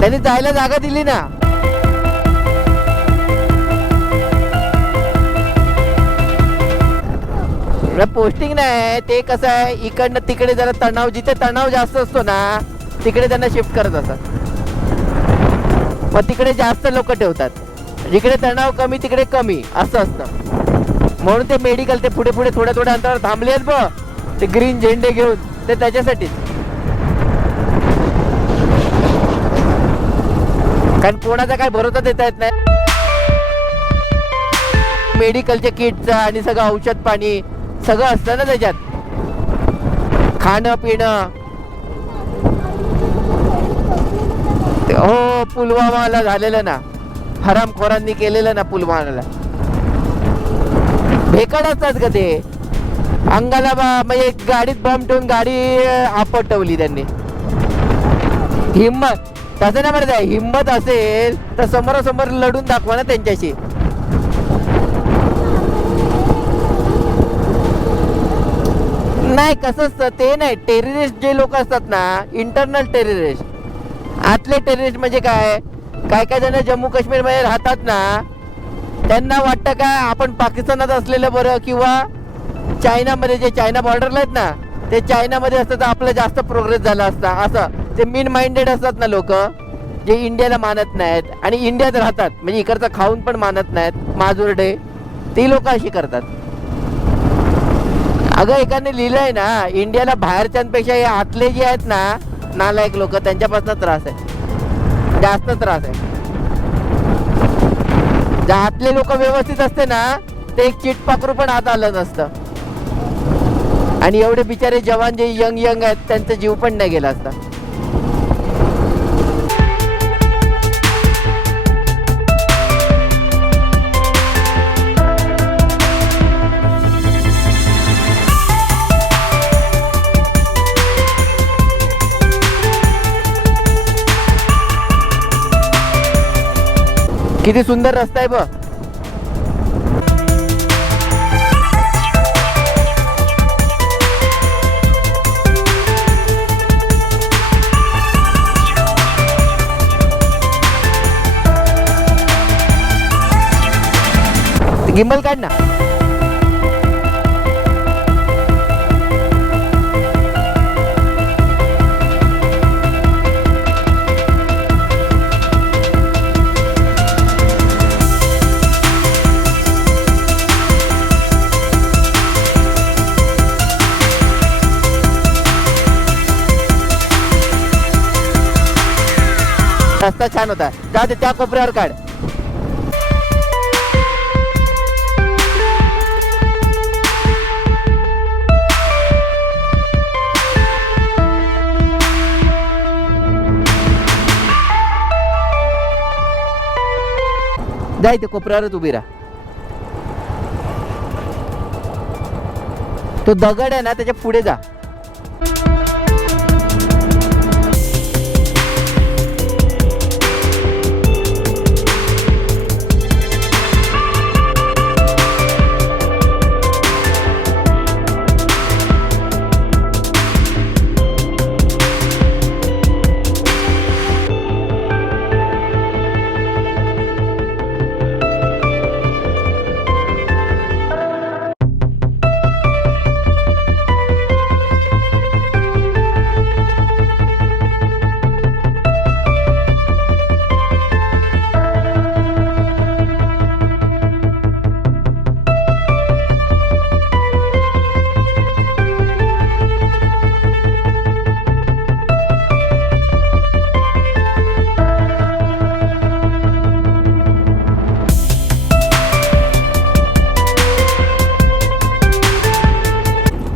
त्यांनी जायला जागा दिली ना. पोस्टिंग नाही ते कसं आहे, इकडनं तिकडे जरा तणाव, जिथे तणाव जास्त असतो ना तिकडे त्यांना शिफ्ट करत असतात. मग तिकडे जास्त लोक ठेवतात, जिकडे तणाव कमी तिकडे कमी असं असतं. म्हणून ते मेडिकल ते पुढे पुढे थोड्या थोड्या अंतरावर थांबले आहेत बघ, ते ग्रीन झेंडे घेऊन, ते त्याच्यासाठीच. कारण कोणाचा काय भरोसा देता येत नाही. मेडिकलच्या किटचं आणि सगळं औषध पाणी सगळं असतं ना त्याच्यात, खाणं पिणं. हो, पुलवामाला झालेलं ना, हरामखोरांनी केलेलं ना पुलवामाला. भेकड असतात का ते, अंगाला म्हणजे गाडीत बॉम्ब ठेवून गाडी आपटवली त्यांनी. हिम्मत तसं नाही म्हणत आहे, हिम्मत असेल तर समोरासमोर लढून दाखवा ना त्यांच्याशी. नाही कसं असतं ते नाही, टेररिस्ट जे लोक असतात ना, इंटरनल टेररिस्ट. आतले टेररिस्ट म्हणजे काय, काय काय जण जम्मू काश्मीर मध्ये राहतात ना, त्यांना वाटतं काय आपण पाकिस्तानात असलेलं बरं, किंवा चायनामध्ये, जे चायना बॉर्डरला आहेत ना ते चायनामध्ये असतं तर आपलं जास्त प्रोग्रेस झाला असता. असं ते मीन माइंडेड असतात ना लोक, जे इंडियाला मानत नाहीत आणि इंडियात राहतात, म्हणजे इकडचं खाऊन पण मानत नाहीत, माजुरडे, ती लोक अशी करतात. अगं एकाने लिहिलंय ना, इंडियाला बाहेरच्यांपेक्षा हे आतले जे आहेत ना नालायक लोक, त्यांच्यापासून त्रास आहे, जास्त त्रास आहे. जे आतले लोक व्यवस्थित असते ना, ते एक चिटपाखरू पण आत आलं नसतं. आणि एवढे बिचारे जवान जे यंग आहेत त्यांचा जीव पण नाही गेला असता. किती सुंदर रस्ता आहे बघ. गिम्बल काढ ना. रस्ता छान होता, जा ते त्या कोपऱ्यावर काढ. जा इथे कोपऱ्यावरच उभी राहा. तो दगड आहे ना त्याच्या पुढे जा.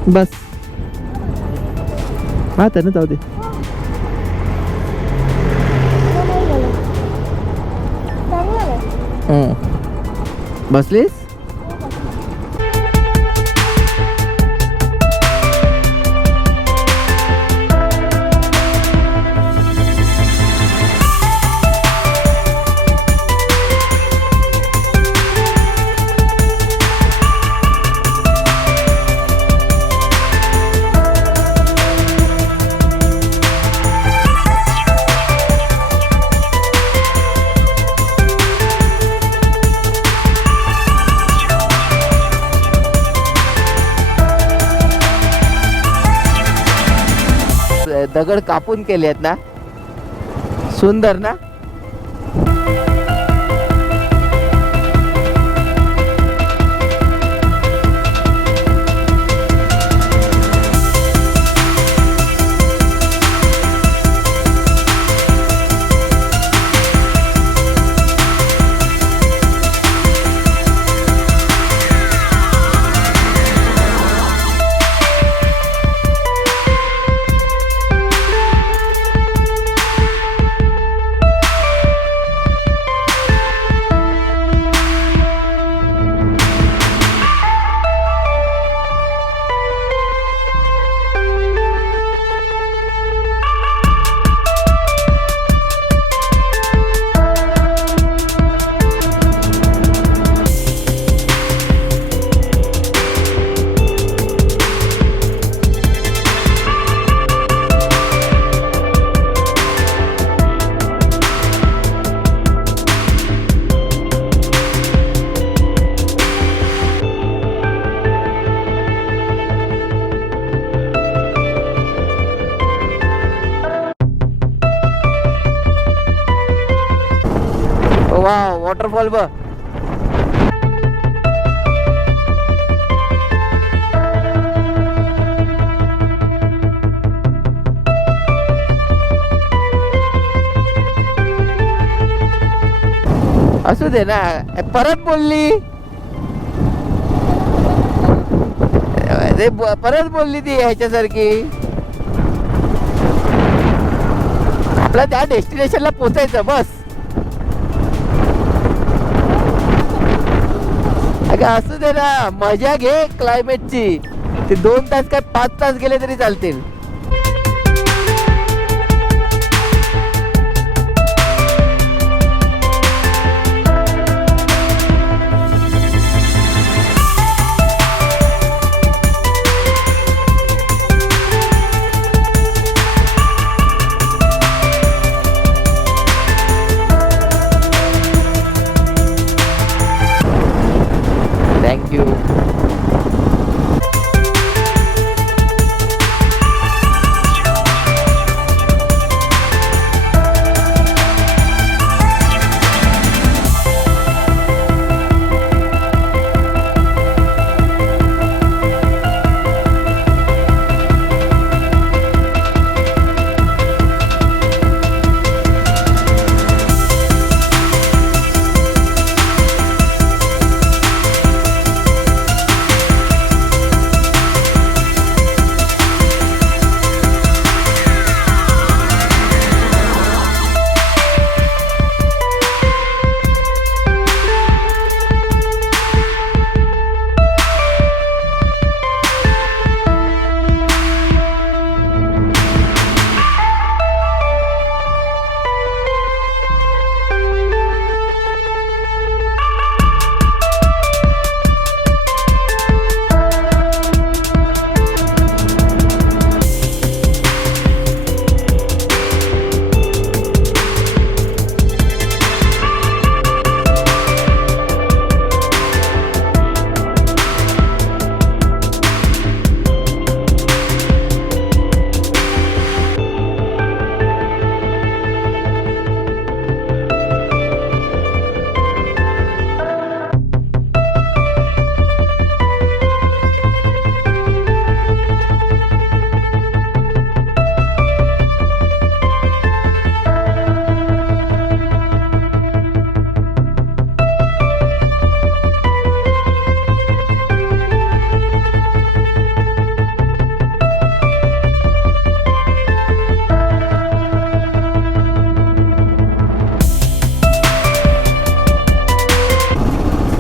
बस हा ना, जाऊ दे. बसलीस. दगड कापून केले आहेत ना, सुंदर ना. वा वॉटरफॉल बघ. असू दे ना, परत बोलली परत बोलली ती ह्याच्यासारखी. आपल्या त्या डेस्टिनेशनला पोचायचं बस. अगं असू दे ना, मजा घे क्लायमेटची. ते 2 तास काय 5 तास गेले तरी चालतील. थँक्यू.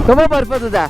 कमो बर्फ तुझा.